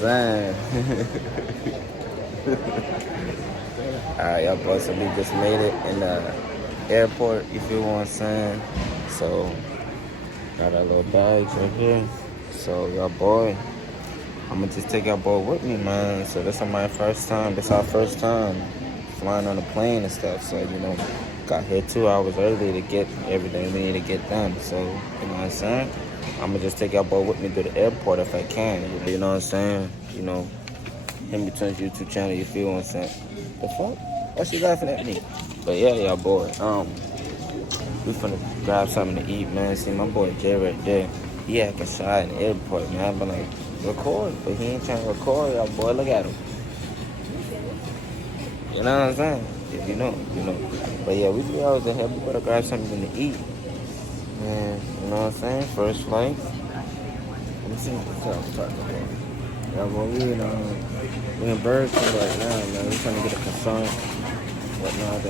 what I'm saying? Alright, y'all boys, so we just made it in the airport, you feel what I'm saying? So, got our little bags right here. So, y'all boy, I'm gonna just take y'all boy with me, man. So, this is my first time, this our first time flying on a plane and stuff. So, you know, got here 2 hours early to get everything we need to get done. So, you know what I'm saying? I'm gonna just take y'all boy with me to the airport if I can. You know what I'm saying? You know, in between YouTube channel, you feel what I'm saying? The fuck? Why she laughing at me? But yeah, y'all boy, we finna grab something to eat, man. See my boy Jay right there. He acting shy in the airport, man. I've been like, record, but he ain't trying to record, y'all boy. Look at him. You know what I'm saying? If you know, you know. But yeah, we 3 hours ahead. We better grab something to eat. Man, you know what I'm saying? First flight. Let me see what I'm talking about. Y'all boy, we in Burger King right now, man. We trying to get a croissant. Whatnot,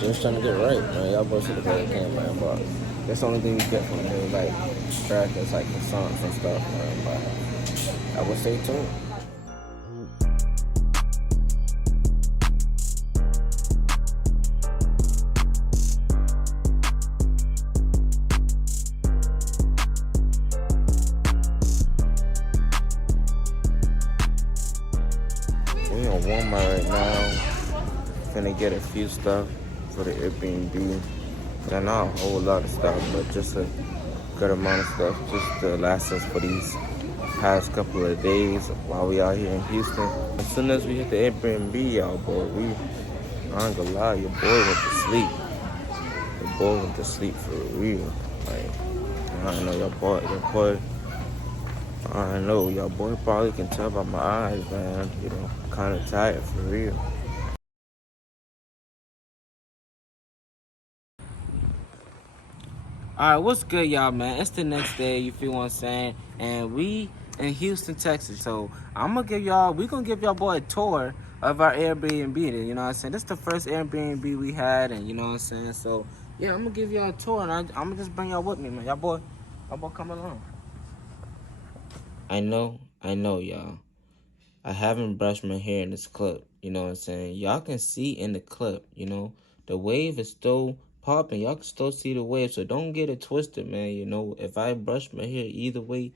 just trying to get right, man. Y'all boys see the Burger King, man, but that's the only thing you get from me, like crackers, like croissants and stuff, man. But I will stay tuned. We on Walmart right now. Finna get a few stuff for the Airbnb. And not a whole lot of stuff, but just a good amount of stuff just to last us for these past couple of days while we out here in Houston. As soon as we hit the Airbnb, y'all boy, I ain't gonna lie, your boy went to sleep. Your boy went to sleep for real. Like, I don't know, your boy, I know, your boy probably can tell by my eyes, man. You know, kind of tired for real. Alright, what's good, y'all, man? It's the next day, you feel what I'm saying? And we in Houston, Texas. So we gonna give y'all boy a tour of our Airbnb. You know what I'm saying? This is the first Airbnb we had, and you know what I'm saying? So yeah, I'm gonna give y'all a tour, and I'm gonna just bring y'all with me, man. Y'all boy come along. I know, y'all. I haven't brushed my hair in this clip, you know what I'm saying? Y'all can see in the clip, you know, the wave is still popping. Y'all can still see the wave, so don't get it twisted, man. You know, if I brush my hair either way,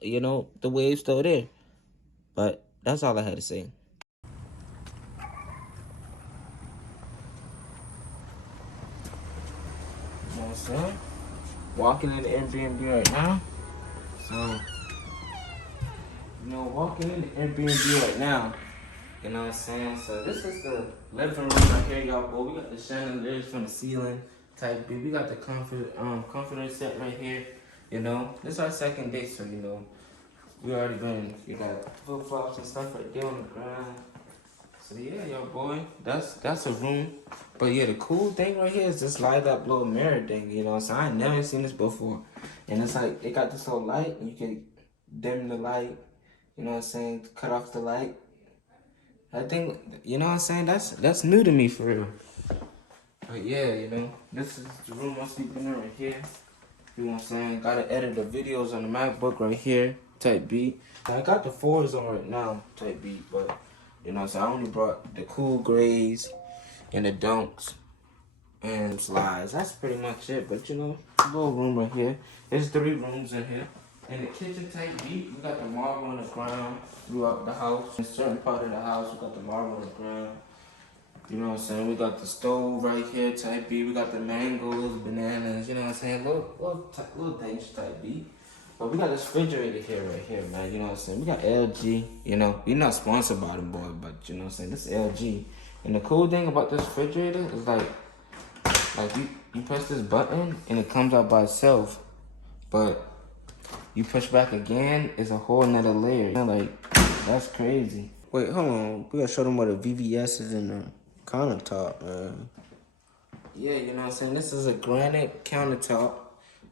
you know, the wave's still there. But that's all I had to say. You know what I'm saying? Walking in the Airbnb right now. So, you know, walking in the Airbnb right now. You know what I'm saying? So this is the living room right here, y'all. Boy, we got the chandeliers from the ceiling type B. We got the comforter set right here. You know, this is our second date, so you know, we got flip-flops and stuff right there on the ground. So yeah, y'all boy, that's a room. But yeah, the cool thing right here is this light up little mirror thing, you know. So I ain't never seen this before. And it's like they got this little light and you can dim the light, you know what I'm saying, cut off the light. I think, you know what I'm saying, that's new to me for real. But yeah, you know, this is the room I'm sleeping in right here. You know what I'm saying? Gotta edit the videos on the MacBook right here, type beat. I got the 4s on right now, type beat, but you know what I'm saying, I only brought the cool grays and the dunks and slides. That's pretty much it, but you know, little room right here. There's 3 rooms in here. In the kitchen type beat, we got the marble on the ground throughout the house. In a certain part of the house, we got the marble on the ground. You know what I'm saying? We got the stove right here type beat. We got the mangoes, bananas, you know what I'm saying? Little things type beat. But we got this refrigerator here right here, man. You know what I'm saying? We got LG, you know. We're not sponsored by them, boy, but you know what I'm saying? This is LG. And the cool thing about this refrigerator is like you press this button and it comes out by itself. But you push back again, it's a whole nother layer. Like, that's crazy. Wait, hold on. We gotta show them what a VVS is in the countertop, man. Yeah, you know what I'm saying? This is a granite countertop.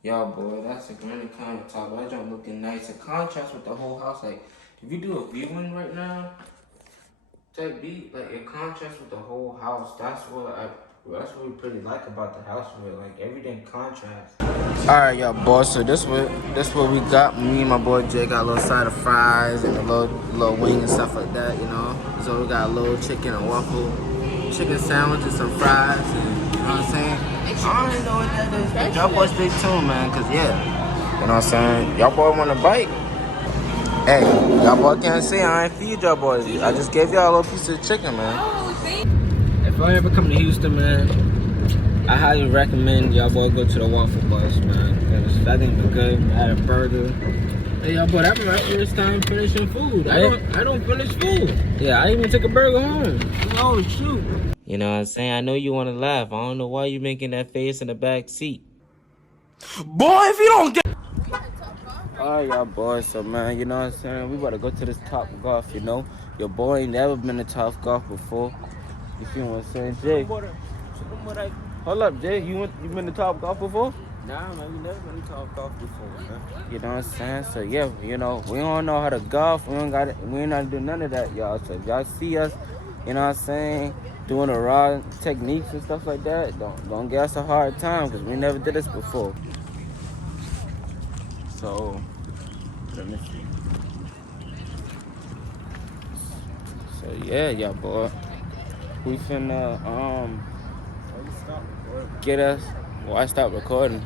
Y'all, boy, that's a granite countertop. That joint looking nice. It contrasts with the whole house. Like, if you do a viewing right now, type beat, like, it contrasts with the whole house. That's what Well, that's what we pretty like about the house, really. Like everything contrasts. All right, y'all, boys. So this what we got. Me and my boy Jay got a little side of fries and a little wing and stuff like that, you know. So we got a little chicken and waffle, chicken sandwich and some fries, and you know what I'm saying. I don't even know what that is. But y'all boys stay tuned, man, cause yeah, you know what I'm saying. Y'all boy want a bite? Hey, y'all boy can't say I ain't feed y'all boys. I just gave y'all a little piece of chicken, man. If I ever come to Houston, man, I highly recommend y'all boy go to the Waffle Bus, man. Cause that thing was good. I had a burger. Hey, y'all boy, that was my first time finishing food. I don't finish food. Yeah, I even took a burger home. Oh shoot. You know what I'm saying? I know you want to laugh. I don't know why you making that face in the back seat. Boy, if you don't get. Alright, y'all boys. So man, you know what I'm saying? We about to go to this Top Golf. You know, your boy ain't never been to Top Golf before. You feel what I'm saying, Jay? Hold up, Jay. You been to Top Golf before? Nah, man. We never been to Top Golf before, man. You know what I'm saying? So yeah, you know, we don't know how to golf. We ain't not do none of that, y'all. So if y'all see us, you know what I'm saying, doing the raw techniques and stuff like that, don't give us a hard time because we never did this before. So let me see. So yeah, y'all boy. We finna get us. Well, I stopped recording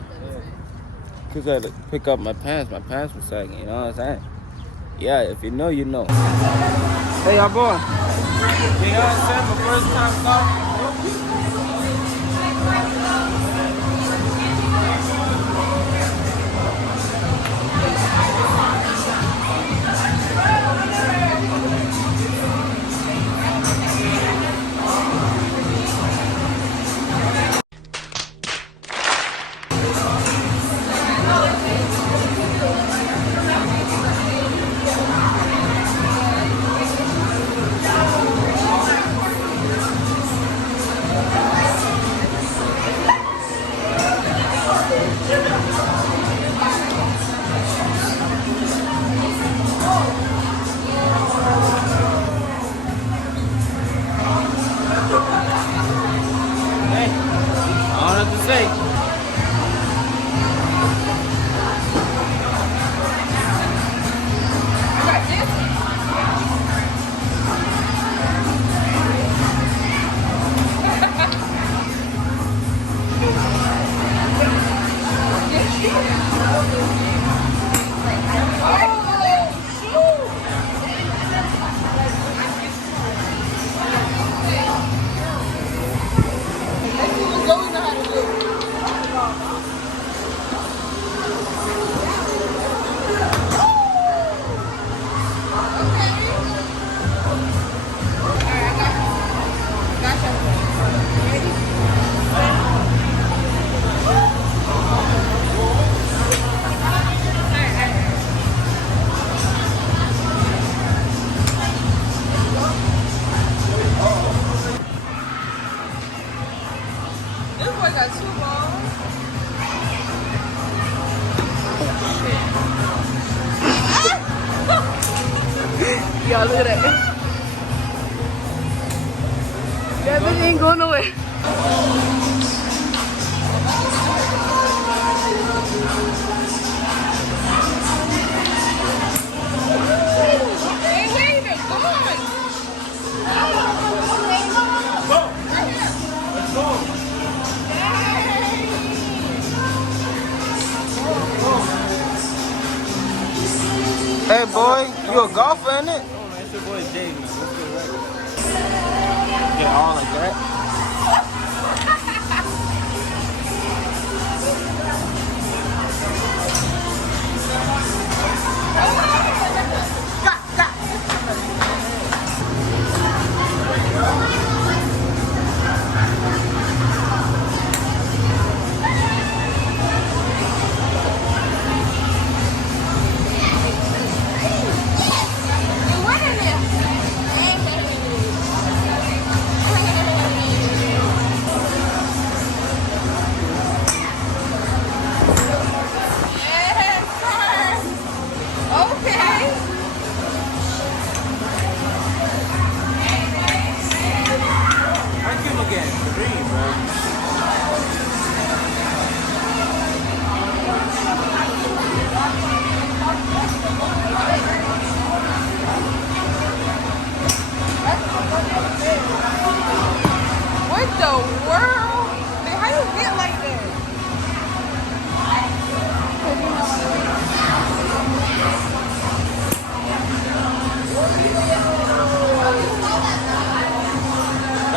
because I had to pick up my pants. My pants were sagging. You know what I'm saying? Yeah, if you know, you know. Hey, y'all boy. You know what I'm saying? My first time golfing. Y'all look at that. That bitch ain't going nowhere. Hey, where you been going? Let's go. Hey boy, you a golfer, ain't it? It's your boy Dave, man. Let's get ready. Get all like that.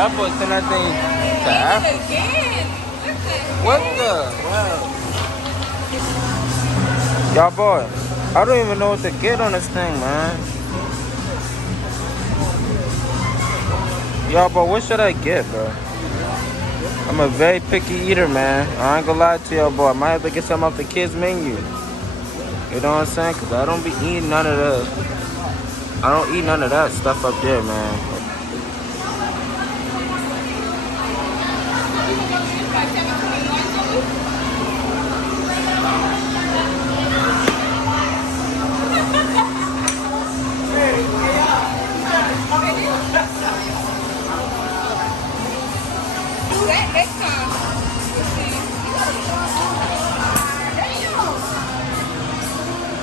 That boy sent that thing to Africa. Again. What the? Wow. Y'all boy, I don't even know what to get on this thing, man. Y'all boy, what should I get, bro? I'm a very picky eater, man. I ain't gonna lie to y'all boy. I might have to get something off the kids' menu. You know what I'm saying? Cause I don't be eating none of the. I don't eat none of that stuff up there, man. Next time.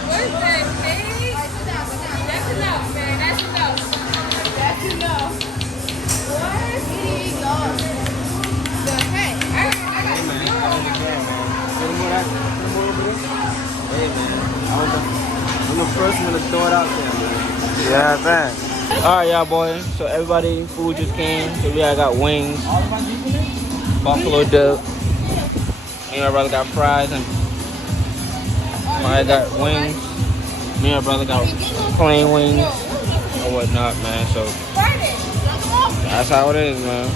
What is that, pig? That's enough, man. That's enough. That's enough. What? The heck? I got Hey, man. Hey, man. I'm the first one to throw it out there, man. Yeah, man. Alright, y'all boys. So everybody, food just came. So I got wings, buffalo dip. Me and my brother got fries, and I got wings. Me and my brother got plain wings or whatnot, man. So that's how it is, man.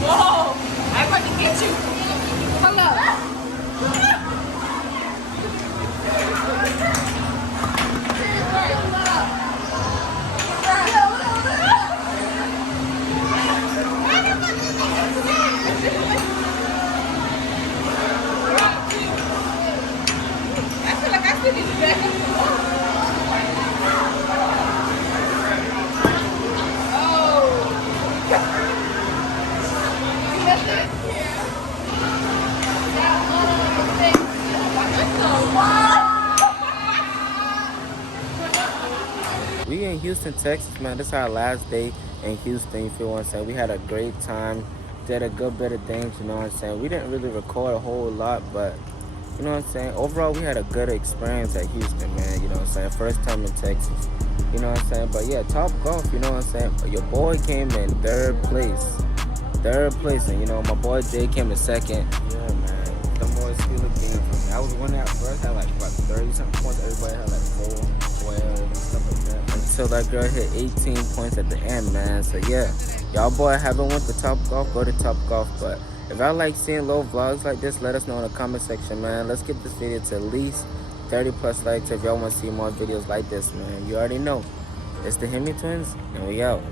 Whoa! I'm about to get you. Hold up. I feel like I still need to back up. We in Houston, Texas, man. This is our last day in Houston, you feel what I'm saying? We had a great time, did a good bit of things, you know what I'm saying? We didn't really record a whole lot, but, you know what I'm saying? Overall, we had a good experience at Houston, man, you know what I'm saying? First time in Texas, you know what I'm saying? But yeah, Top Golf, you know what I'm saying? Your boy came in third place, and, you know, my boy Jay came in second. Yeah, man. Them boys steal the game from me. I was winning at first, I had like, about 30-something points. Everybody had like 4, 12, and stuff like that. Until that girl hit 18 points at the end, man. So yeah, y'all boy haven't went to Top Golf, go to Top Golf. But if y'all like seeing little vlogs like this, let us know in the comment section, man. Let's get this video to at least 30+ likes if y'all want to see more videos like this, man. You already know. It's the Hemi Twins, and we out.